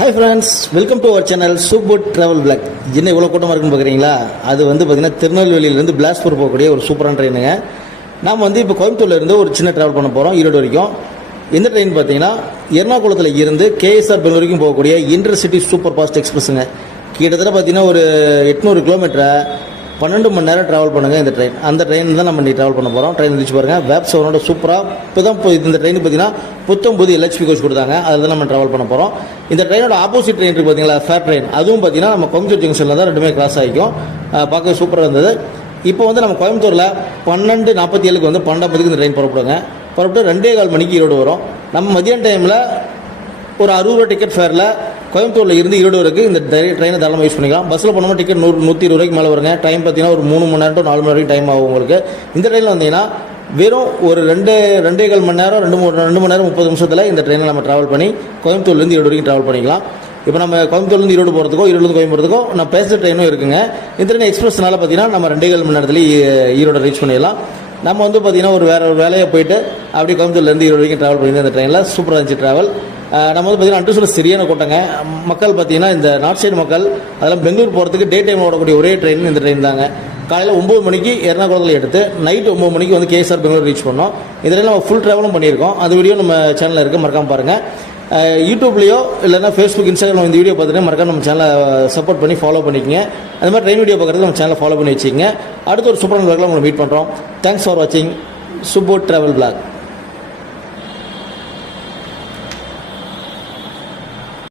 Hi friends, welcome to our channel super travel blog. என்ன இவ்வளோ கூட்டமாக இருக்குன்னு பார்க்குறீங்களா? அது பார்த்தீங்கன்னா திருநெல்வேலியிலேருந்து பிளாஸ்பூர் போகக்கூடிய ஒரு சூப்பரான ட்ரெயினுங்க. நாம் இப்போ கோயம்புத்தூர்லேருந்து ஒரு சின்ன ட்ராவல் பண்ண போகிறோம் ஈரோடு வரைக்கும். எந்த ட்ரெயின் பார்த்தீங்கன்னா எர்ணாகுளத்தில் இருந்து கேஎஸ்ஆர் பெங்களூர் வரைக்கும் போகக்கூடிய இன்டர்சிட்டி சூப்பர் ஃபாஸ்ட் எக்ஸ்பிரஸுங்க. கிட்டத்தட்ட பார்த்தீங்கன்னா ஒரு 800 கிலோமீட்டரை 12 மணி நேரம் ட்ராவல் பண்ணுங்கள் இந்த ட்ரெயின். அந்த ட்ரெயின் தான் நம்ம ட்ராவல் பண்ண போகிறோம். ட்ரெயின் இருந்துச்சு பாருங்கள், வேப் 7 சூப்பராக இப்போ தான் இந்த ட்ரெயினுக்கு பார்த்தீங்கன்னா புத்தம்புது LHP கோச் கொடுத்தாங்க. அதில் தான் நம்ம ட்ராவல் பண்ண போகிறோம். இந்த ட்ரெயினோட ஆப்போசிட் ட்ரெயின் இருக்குது பார்த்தீங்களா, ஃபேர் ட்ரெயின். அதுவும் பார்த்தீங்கன்னா நம்ம கோயம்புத்தூர் ஜங்ஷனில் தான் ரெண்டுமே கிராஸ் ஆகிக்கும். பார்க்க சூப்பராக இருந்தது. இப்போ நம்ம கோயம்புத்தூரில் 12:47 12:50 இந்த ட்ரெயின் புறப்படுங்க. புறப்பட்டு 2:15 மணிக்கு ஈரோடு வரும். நம்ம மதியான டைமில் ஒரு 60 ரூபா டிக்கெட் ஃபேரில் கோயம்புத்தூரில் இருந்து ஈரோடு வரைக்கும் இந்த ட்ரெயினை தாராளமாக யூஸ் பண்ணிக்கலாம். பஸ்ஸில் போனோம்னா டிக்கெட் 100-120 ரூபாய்க்கு மேலே வருங்க. டைம் பார்த்தீங்கன்னா ஒரு 3 மணி நேரம் to 4 மணி வரைக்கும் டைம் ஆகும் உங்களுக்கு. இந்த ட்ரெயினில் வந்தீங்கன்னா வெறும் ஒரு 2.25 மணி நேரம் 2 மணி நேரம் 30 நிமிஷத்தில் இந்த ட்ரெயினில் நம்ம ட்ராவல் பண்ணி கோயம்புத்தூர்லேருந்து ஈரோடு வரைக்கும் ட்ராவல் பண்ணிக்கலாம். இப்போ நம்ம கோயம்புத்தூர்லேருந்து ஈரோடு போகிறதுக்கோ ஈரோடு கோயம்புத்தூருக்கோ நம்ம பேசஞ்சர் ட்ரெயினும் இருக்குங்க. இந்த ட்ரெயின் எக்ஸ்பிரஸ்னால பார்த்தீங்கன்னா நம்ம 2.25 மணி நேரத்தில் ஈரோடு ரீச் பண்ணிடலாம். நம்ம பார்த்தீங்கன்னா வேறு ஒரு வேலையை போயிட்டு அப்படியே கோயம்புத்தூர்லேருந்து ஈரோடு வரைக்கும் ட்ராவல் பண்ணியிருந்தோம். இந்த ட்ரெயினில் சூப்பராக இருந்துச்சு ட்ராவல். நம்ம பார்த்தீங்கன்னா அன்றுசூர் சரியான கூட்டங்க. மக்கள் பார்த்தீங்கன்னா இந்த நார்த் சைடு மக்கள் அதெல்லாம் பெங்களூர் போகிறதுக்கு டே டைம் ஓடக்கூடிய ஒரே ட்ரெயின் இந்த ட்ரெயின் தாங்க. காலையில் 9 மணிக்கு எர்ணாகுளத்தில் எடுத்து நைட் 9 மணிக்கு கேஎஸ்ஆர் பெங்களூர் ரீச் பண்ணோம். இதில் நம்ம ஃபுல் ட்ராவலும் பண்ணியிருக்கோம். அந்த வீடியோ நம்ம சேனலில் இருக்குது, மறக்காமல் பாருங்கள். யூடியூப்லேயோ இல்லைனா ஃபேஸ்புக், இன்ஸ்டாகிராம் இந்த வீடியோ பார்த்துட்டு மறக்காம நம்ம சேனலை சப்போர்ட் பண்ணி ஃபாலோ பண்ணிக்கோங்க. அது மாதிரி ட்ரெயின் வீடியோ பார்க்குறது நம்ம சேனலை ஃபாலோ பண்ணி வச்சுக்கோங்க. அடுத்த ஒரு சூப்பரான விளாக்ல உங்களை மீட் பண்ணுறோம். தேங்க்ஸ் ஃபார் வாட்சிங் சூப்பர் ட்ராவல் பிளாக்.